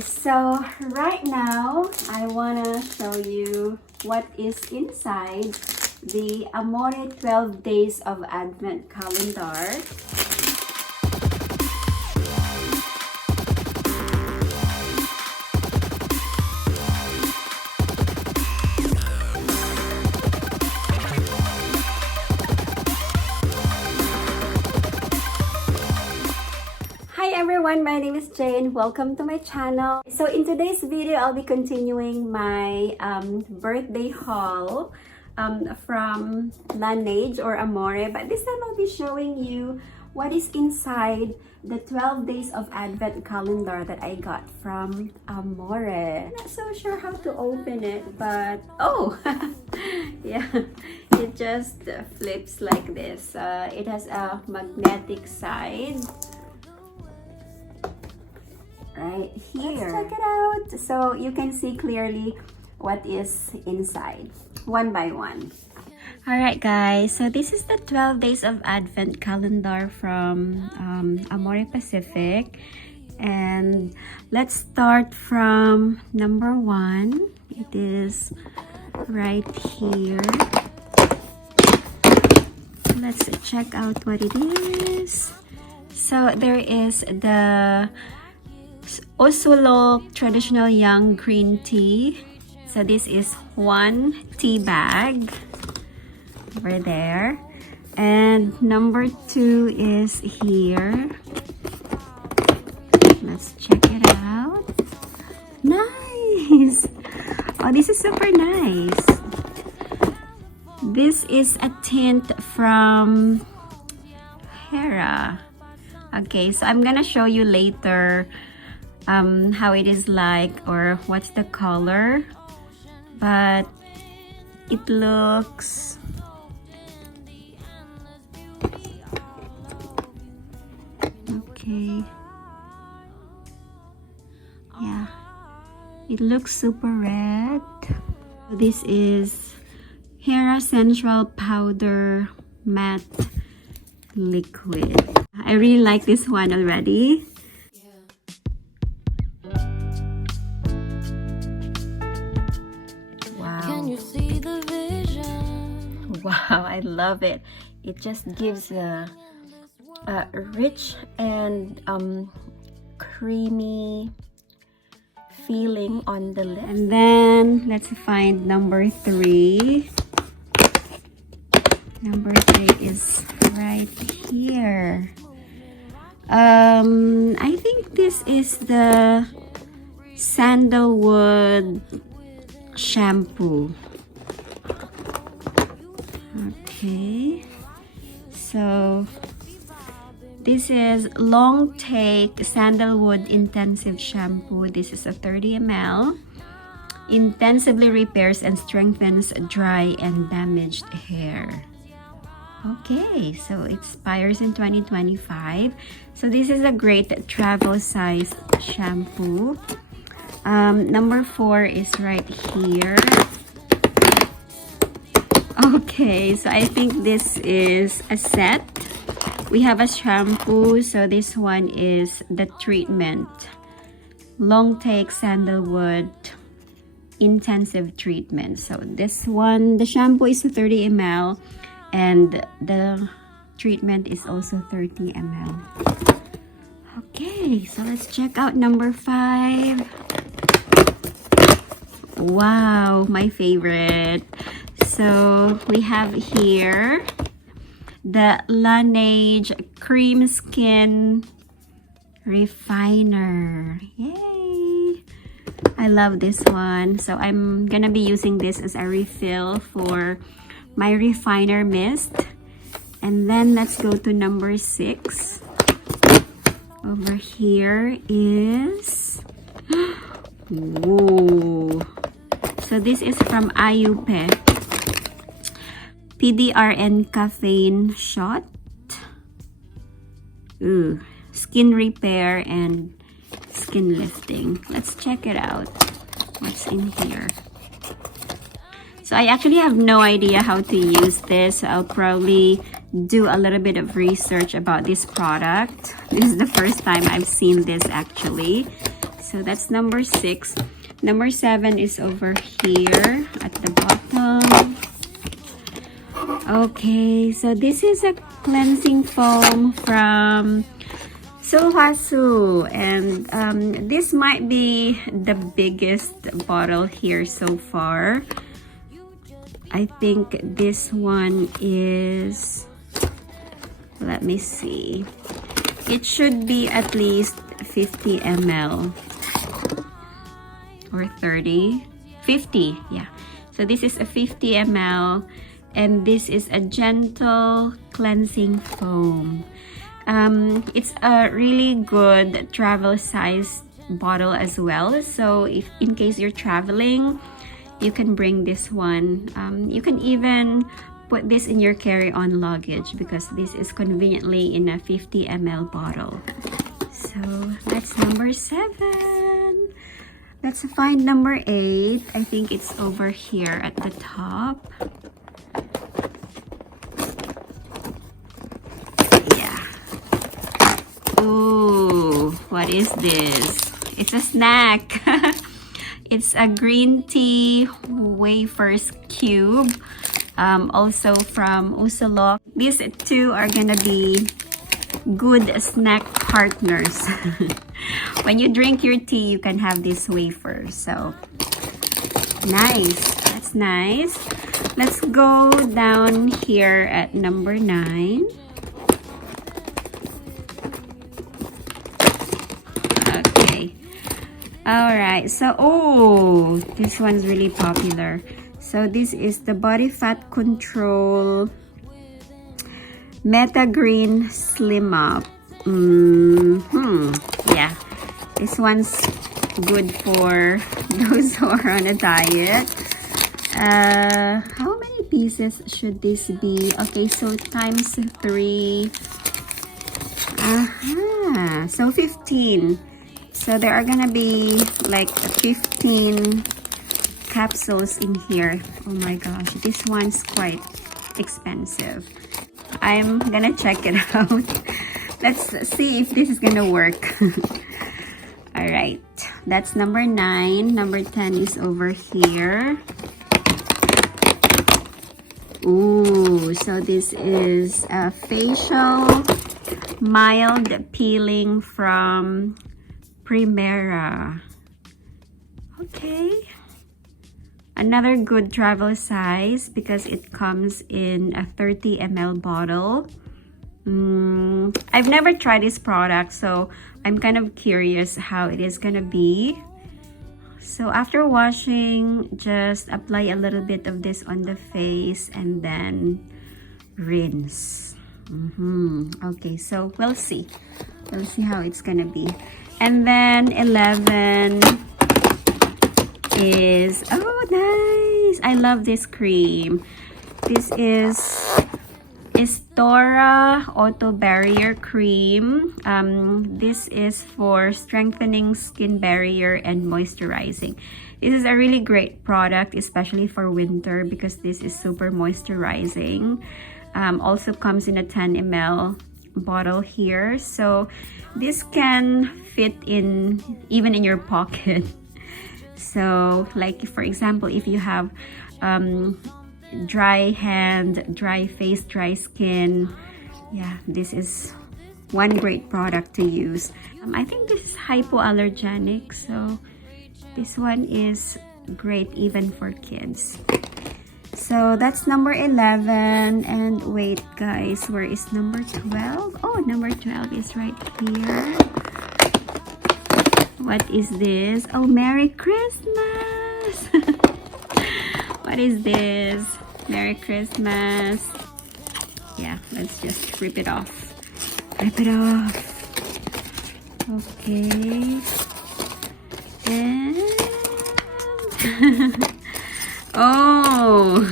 So right now, I wanna show you what is inside the Amore 12 Days of Advent calendar. Hi everyone, my name is Jane. Welcome to my channel. So in today's video, I'll be continuing my birthday haul from Laneige or Amore. But this time I'll be showing you what is inside the 12 Days of Advent calendar that I got from Amore. Not so sure how to open it, but oh, yeah, it just flips like this. It has a magnetic side. Right here. Let's check it out so you can see clearly what is inside one by one. Alright guys, so this is the 12 Days of Advent calendar from Amore Pacific, and let's start from number 1. It is right here. Let's check out what it is. So there is the Osolo traditional young green tea. So this is one tea bag over there, and number 2 is here. Let's check it out. Nice. Oh, this is super nice. This is a tint from Hera. Okay, so I'm gonna show you later how it is like or what's the color, but it looks okay. Yeah, it looks super red. This is Hera Central Powder Matte Liquid. I really like this one already. Wow, I love it. It just gives a rich and creamy feeling on the lips. And then let's find number 3. Number 3 is right here. I think this is the sandalwood shampoo. Okay, so this is Long Take Sandalwood Intensive Shampoo. This is a 30 ml. Intensively repairs and strengthens dry and damaged hair. Okay, so it expires in 2025. So this is a great travel size shampoo. Number 4 is right here. Okay, so I think this is a set. We have a shampoo, so this one is the treatment. Long Take Sandalwood Intensive Treatment. So this one, the shampoo is 30 ml and the treatment is also 30 ml. Okay, so let's check out number 5. Wow, my favorite. So we have here the Laneige Cream Skin Refiner. Yay! I love this one. So I'm gonna be using this as a refill for my refiner mist. And then let's go to number 6. Over here is whoa. So this is from Ayupe. PDRN caffeine shot. Ooh, skin repair and skin lifting. Let's check it out. What's in here? So I actually have no idea how to use this. So I'll probably do a little bit of research about this product. This is the first time I've seen this actually. So so that's number 6. Number 7 is over here at the bottom. Okay, so this is a cleansing foam from Sulhasu, and this might be the biggest bottle here so far. I think this one is, let me see, it should be at least 50 ml or 30, 50, yeah. So this is a 50 ml, and this is a gentle cleansing foam. It's a really good travel size bottle as well, so if in case you're traveling, you can bring this one. You can even put this in your carry-on luggage because this is conveniently in a 50 ml bottle. So that's number 7. Let's find number 8. I think it's over here at the top. Yeah. Ooh, what is this? It's a snack. It's a green tea wafers cube, also from Usulok. These two are gonna be good snack partners. When you drink your tea, you can have this wafer. So nice, that's nice. Let's go down here at number 9. Alright, so oh, this one's really popular. So this is the Body Fat Control Meta Green Slim Up. Yeah, this one's good for those who are on a diet. How many pieces should this be? Okay, so times 3. So 15. So there are gonna be like 15 capsules in here. Oh my gosh, this one's quite expensive. I'm gonna check it out. Let's see if this is gonna work. All right, that's number 9. Number 10 is over here. Ooh, so this is a facial mild peeling from Primera. Okay, another good travel size because it comes in a 30 ml bottle. I've never tried this product, so I'm kind of curious how it is gonna be. So after washing, just apply a little bit of this on the face and then rinse. Okay, so we'll see how it's gonna be. And then 11 is, oh nice, I love this cream. This is Estora Auto Barrier Cream. This is for strengthening skin barrier and moisturizing. This is a really great product, especially for winter, because this is super moisturizing. Also comes in a 10 ml bottle here, so this can fit in even in your pocket. So like for example, if you have dry hand, dry face, dry skin, yeah, this is one great product to use. I think this is hypoallergenic, so this one is great even for kids. So that's number 11. And wait guys, where is number 12? Oh, number 12 is right here. What is this? Oh, Merry Christmas. What is this? Merry Christmas. Yeah, let's just rip it off. Rip it off. Okay. And oh,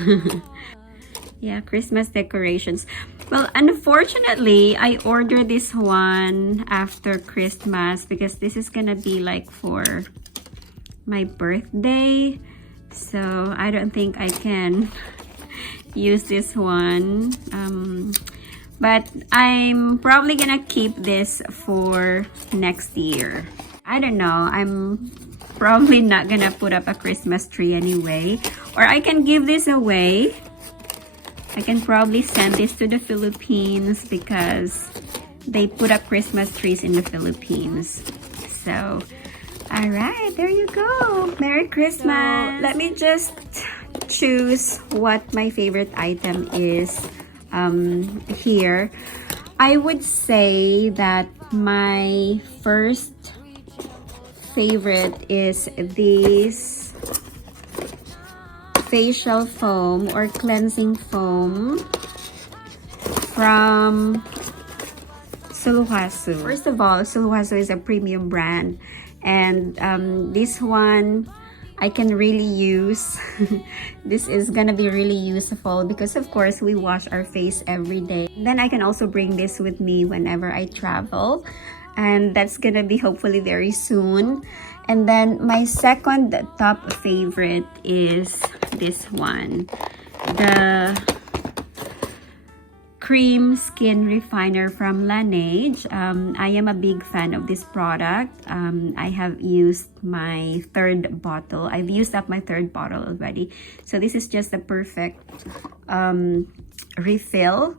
yeah, Christmas decorations. Well, unfortunately, I ordered this one after Christmas because this is gonna be like for my birthday. So I don't think I can use this one. But I'm probably gonna keep this for next year. I don't know. I'm probably not gonna put up a Christmas tree anyway. Or I can give this away. I can probably send this to the Philippines because they put up Christmas trees in the Philippines. So, alright, there you go. Merry Christmas! So, let me just choose what my favorite item is here. I would say that my first favorite is this facial foam or cleansing foam from Sulwhasoo. First of all, Sulwhasoo is a premium brand, and this one I can really use. This is gonna be really useful because of course we wash our face every day. Then I can also bring this with me whenever I travel, and that's gonna be hopefully very soon. And then my second top favorite is this one, the cream skin refiner from Laneige. I am a big fan of this product. I have used my third bottle. I've used up my third bottle already. So this is just a perfect refill.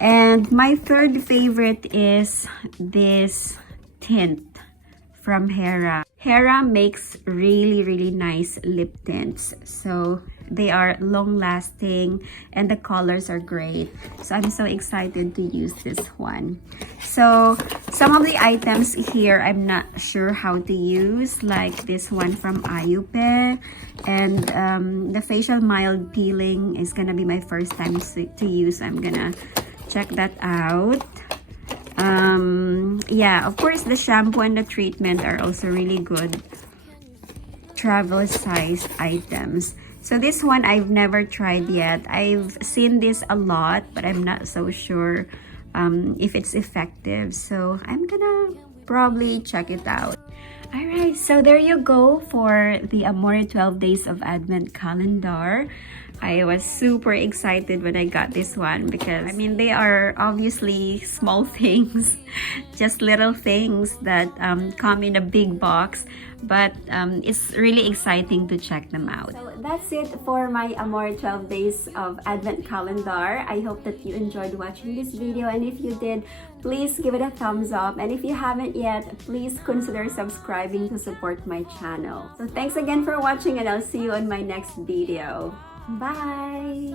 And my third favorite is this tint from Hera. Hera makes really nice lip tints. So they are long-lasting and the colors are great. So I'm so excited to use this one. So some of the items here I'm not sure how to use, like this one from Ayupe, and the facial mild peeling is gonna be my first time to use. I'm gonna check that out. Yeah, of course the shampoo and the treatment are also really good travel sized items. So this one I've never tried yet. I've seen this a lot, but I'm not so sure if it's effective. So I'm gonna probably check it out. Alright, so there you go for the Amore 12 Days of Advent calendar. I was super excited when I got this one because, I mean, they are obviously small things, just little things that come in a big box, but it's really exciting to check them out. So that's it for my Amore 12 Days of Advent calendar. I hope that you enjoyed watching this video, and if you did, please give it a thumbs up, and if you haven't yet, please consider subscribing to support my channel. So thanks again for watching, and I'll see you on my next video. Bye!